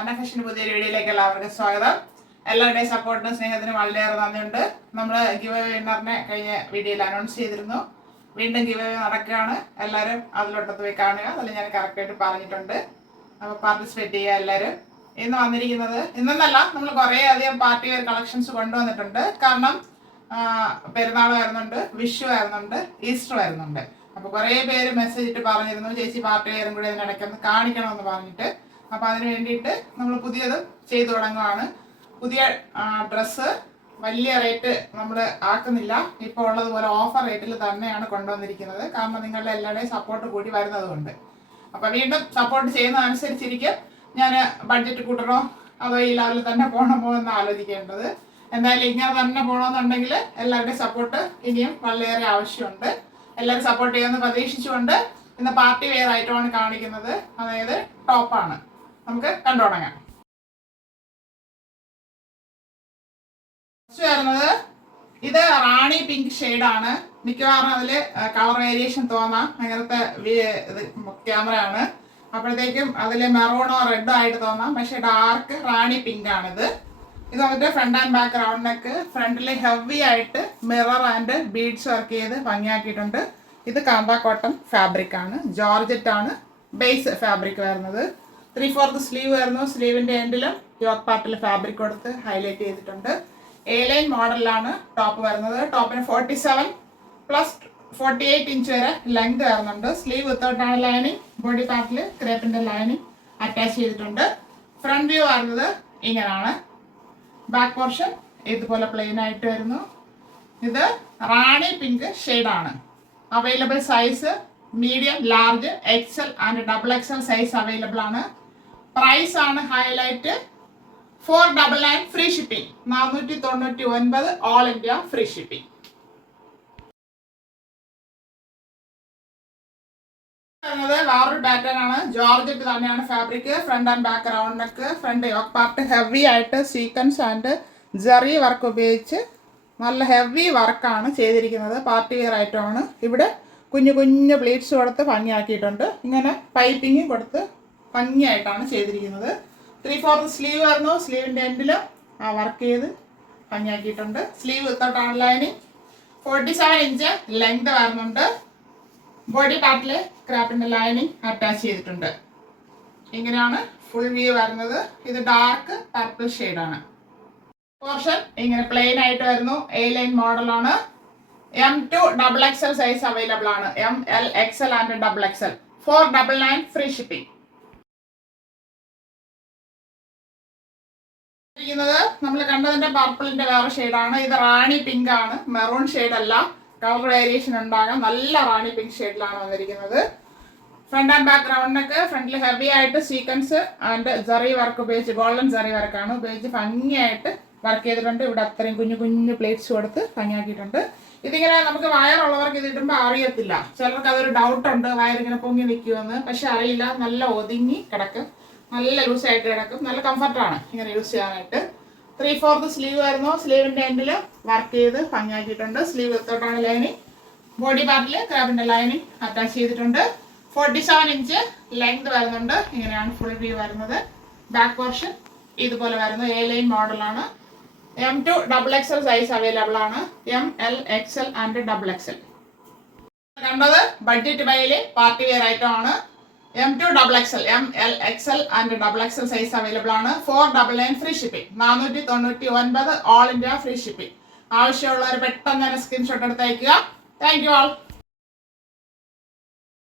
അന്ന ഫാഷൻ്റെ പുതിയൊരു വീഡിയോയിലേക്ക് എല്ലാവർക്കും സ്വാഗതം. എല്ലാവരുടെയും സപ്പോർട്ടിനും സ്നേഹത്തിനും വളരെയേറെ നന്ദിയുണ്ട്. നമ്മൾ ഗിവ് അവേ വിന്നറിനെ കഴിഞ്ഞ വീഡിയോയിൽ അനൗൺസ് ചെയ്തിരുന്നു. വീണ്ടും ഗിവ് അവേ നടക്കുകയാണ്. എല്ലാവരും അതിലോട്ടത്ത് പോയി കാണുക. അതിൽ ഞാൻ കറക്റ്റായിട്ട് പറഞ്ഞിട്ടുണ്ട്. അപ്പോൾ പാർട്ടിസിപ്പേറ്റ് ചെയ്യുക എല്ലാവരും. ഇന്ന് വന്നിരിക്കുന്നത് ഇന്നല്ല, നമ്മൾ കുറേ അധികം പാർട്ടി വെയർ കളക്ഷൻസ് കൊണ്ടുവന്നിട്ടുണ്ട്. കാരണം പെരുന്നാൾ വരുന്നുണ്ട്, വിഷു വരുന്നുണ്ട്, ഈസ്റ്റർ വരുന്നുണ്ട്. അപ്പോൾ കുറേ പേര് മെസ്സേജ് ഇട്ട് പറഞ്ഞിരുന്നു, ചേച്ചി പാർട്ടി വെയറും കൂടി ഇതിനിടയ്ക്കൊന്ന് കാണിക്കണമെന്ന് പറഞ്ഞിട്ട്. അപ്പോൾ അതിന് വേണ്ടിയിട്ട് നമ്മൾ പുതിയത് ചെയ്തു തുടങ്ങുകയാണ്. പുതിയ ഡ്രസ്സ് വലിയ റേറ്റ് നമ്മൾ ആക്കുന്നില്ല. ഇപ്പോൾ ഉള്ളതുപോലെ ഓഫർ റേറ്റിൽ തന്നെയാണ് കൊണ്ടുവന്നിരിക്കുന്നത്. കാരണം നിങ്ങളുടെ എല്ലാവരുടെയും സപ്പോർട്ട് കൂടി വരുന്നത് കൊണ്ട്. അപ്പോൾ വീണ്ടും സപ്പോർട്ട് ചെയ്യുന്നതനുസരിച്ചിരിക്കും ഞാൻ ബഡ്ജറ്റ് കൂട്ടണോ അതോ ഈ ലെവലിൽ തന്നെ പോകണമോ എന്ന് ആലോചിക്കേണ്ടത്. എന്തായാലും ഇങ്ങനെ തന്നെ പോകണമെന്നുണ്ടെങ്കിൽ എല്ലാവരുടെയും സപ്പോർട്ട് ഇനിയും വളരെയേറെ ആവശ്യമുണ്ട്. എല്ലാവരും സപ്പോർട്ട് ചെയ്യുമെന്ന് പ്രതീക്ഷിച്ചുകൊണ്ട് ഇന്ന് പാർട്ടി വെയർ ആയിട്ടാണ് കാണിക്കുന്നത്. അതായത് ടോപ്പാണ്. നമുക്ക് കണ്ടു തുടങ്ങാം. ഫസ്റ്റ് വരുന്നത് ഇത് റാണി പിങ്ക് ഷെയ്ഡാണ്. മിക്കവാറും അതിൽ കളർ വേരിയേഷൻ തോന്നാം. അങ്ങനത്തെ ക്യാമറയാണ്. അപ്പോഴത്തേക്കും അതിൽ മെറൂണോ റെഡോ ആയിട്ട് തോന്നാം. പക്ഷെ ഡാർക്ക് റാണി പിങ്ക് ആണിത്. ഇത് വന്നിട്ട് front and back round neck. ഫ്രണ്ടിൽ ഹെവി ആയിട്ട് മിറർ ആൻഡ് ബീഡ്സ് വർക്ക് ചെയ്ത് ഭംഗിയാക്കിയിട്ടുണ്ട്. ഇത് കാന്ത കോട്ടൺ ഫാബ്രിക് ആണ്. ജോർജറ്റ് ആണ് ബേസ് ഫാബ്രിക് വരുന്നത്. 3/4 സ്ലീവ് വരുന്നു. സ്ലീവിൻ്റെ എൻഡിലും യോക്ക് പാർട്ടിൽ ഫാബ്രിക് കൊടുത്ത് ഹൈലൈറ്റ് ചെയ്തിട്ടുണ്ട്. A-line മോഡലിലാണ് ടോപ്പ് വരുന്നത്. ടോപ്പിന് 47 + 48 ഇഞ്ച് വരെ ലെങ്ത് വരുന്നുണ്ട്. സ്ലീവ് വിത്തൗട്ടാണ് ലൈനിങ്. ബോഡി പാർട്ടിൽ ക്രേപ്പിൻ്റെ ലൈനിങ് അറ്റാച്ച് ചെയ്തിട്ടുണ്ട്. ഫ്രണ്ട് വ്യൂ വരുന്നത് ഇങ്ങനെയാണ്. ബാക്ക് പോർഷൻ ഇതുപോലെ പ്ലെയിൻ ആയിട്ട് വരുന്നു. ഇത് റാണി പിങ്ക് ഷെയ്ഡാണ്. Available size medium, large, XL and XXL size available ആണ്. പ്രൈസ് ആണ് highlight. 499 free shipping. 499 all India free shipping. വേറൊരു പാറ്റേൺ ആണ്. ജോർജറ്റ് തന്നെയാണ് fabric. Front and back round neck. Front yoke part heavy ആയിട്ട് സീക്വൻസ് ആൻഡ് ജറി വർക്ക് ഉപയോഗിച്ച് നല്ല heavy വർക്കാണ് ചെയ്തിരിക്കുന്നത്. പാർട്ടി വെയർ ഐറ്റമാണ്. ഇവിടെ കുഞ്ഞു കുഞ്ഞു പ്ലീറ്റ്സ് കൊടുത്ത് ഭംഗിയാക്കിയിട്ടുണ്ട്. ഇങ്ങനെ പൈപ്പിങ് കൊടുത്ത് ഭംഗിയായിട്ടാണ് ചെയ്തിരിക്കുന്നത്. 3/4 സ്ലീവ് വരുന്നു. സ്ലീവിൻ്റെ എൻഡിൽ ആ വർക്ക് ചെയ്ത് ഭംഗിയാക്കിയിട്ടുണ്ട്. സ്ലീവ് വിത്തൗട്ടാണ് ലൈനിങ്. 47 ഇഞ്ച് ലെങ്ത് വരുന്നുണ്ട്. ബോഡി പാർട്ടിൽ ക്രാപ്പിൻ്റെ ലൈനിങ് അറ്റാച്ച് ചെയ്തിട്ടുണ്ട്. ഇങ്ങനെയാണ് ഫുൾ വ്യൂ വരുന്നത്. ഇത് ഡാർക്ക് പർപ്പിൾ ഷെയ്ഡാണ്. പോർഷൻ ഇങ്ങനെ പ്ലെയിൻ ആയിട്ട് വരുന്നു. A-line മോഡലാണ്. M2 XXL സൈസ് അവൈലബിൾ ആണ്. ML, XL and XXL. 499 free shipping. നമ്മൾ കണ്ടതിന്റെ പർപ്പിളിന്റെ വേറെ ഷെയ്ഡാണ്. ഇത് റാണി പിങ്ക് ആണ്. മെറൂൺ ഷെയ്ഡ് അല്ല. കളർ വേരിയേഷൻ ഉണ്ടാകാം. നല്ല റാണി പിങ്ക് ഷെയ്ഡിലാണ് വന്നിരിക്കുന്നത്. Front and back round neck. ഫ്രണ്ടിൽ ഹെവി ആയിട്ട് സീക്വൻസ് ആൻഡ് ജറി വർക്ക് ഉപയോഗിച്ച്, ഗോൾഡൻ ജറി വർക്കാണ് ഉപയോഗിച്ച് ഭംഗിയായിട്ട് വർക്ക് ചെയ്തിട്ടുണ്ട്. ഇവിടെ അത്രയും കുഞ്ഞു കുഞ്ഞു പ്ലേറ്റ്സ് കൊടുത്ത് ഭംഗിയാക്കിയിട്ടുണ്ട്. ഇതിങ്ങനെ നമുക്ക് വയറുള്ളവർക്ക് ഇത് ഇടുമ്പോൾ അറിയത്തില്ല. ചിലർക്ക് അതൊരു ഡൗട്ടുണ്ട്, വയറിങ്ങനെ പൊങ്ങി നിൽക്കുമെന്ന്. പക്ഷെ അറിയില്ല. നല്ല ഒതുങ്ങി കിടക്കും. നല്ല ലൂസായിട്ട് കിടക്കും. നല്ല കംഫർട്ടാണ് ഇങ്ങനെ യൂസ് ചെയ്യാനായിട്ട്. 3/4 സ്ലീവ് വരുന്നു. സ്ലീവിൻ്റെ എൻഡിൽ വർക്ക് ചെയ്ത് ഭംഗിയാക്കിയിട്ടുണ്ട്. സ്ലീവ് വിത്തൗട്ടാണ് ലൈനിങ്. ബോഡി പാർട്ടിൽ ക്രാബിൻ്റെ ലൈനിങ് അറ്റാച്ച് ചെയ്തിട്ടുണ്ട്. 47 ഇഞ്ച് ലെങ്ത് വരുന്നുണ്ട്. ഇങ്ങനെയാണ് ഫുൾ വ്യൂ വരുന്നത്. ബാക്ക് പോർഷൻ ഇതുപോലെ വരുന്നു. A-line മോഡലാണ്. M2 XXL സൈസ് അവൈലബിൾ ആണ്. ML, XL and XXL. കണ്ടത് ബഡ്ജറ്റ് ബൈയിലെ പാർട്ടി വെയർ ഐറ്റം ആണ്. M2 XXL, ML, XL and XXL size available ആണ്. 499 free shipping. 499 all India free shipping. ആവശ്യമുള്ളവർ പെട്ടെന്ന് തന്നെ സ്ക്രീൻഷോട്ട് എടുത്ത് അയക്കുക. Thank you all.